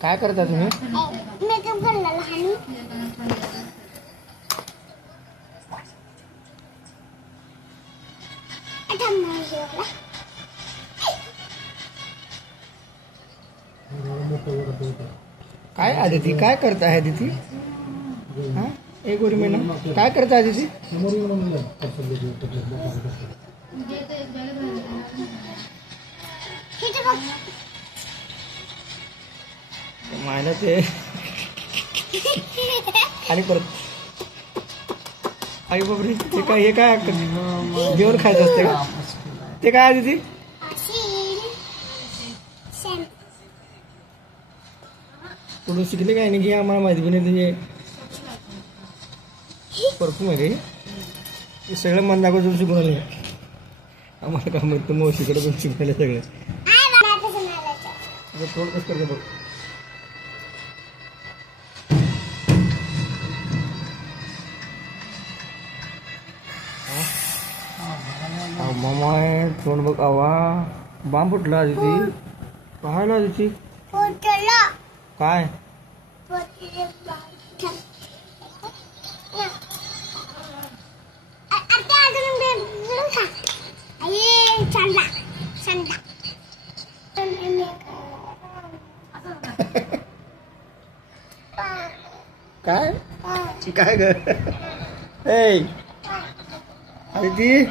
काय करता तुम्ही? मेकअप करायला लहान काय आदिती काय करता है आदिती? हाँ एक और महिना काय करता आदिती? मायला ते आणि परत आई बापरे ते काय हे काय जेवण खायचं असते का ते काय आदिती? कुठून शिकले काय नाही की आम्हाला माहिती पण नाही तुझे परफ्यूम आहे काही हे सगळं मन दाखवून शिकून आले आम्हाला काय माहित मावशीकडे पण शिकायला सगळं थोडं कसं करते बघ मामा तोंड बघ आवा बांब फुटला आदिती पाहायला आदिती काय काय काय ग ए आदिती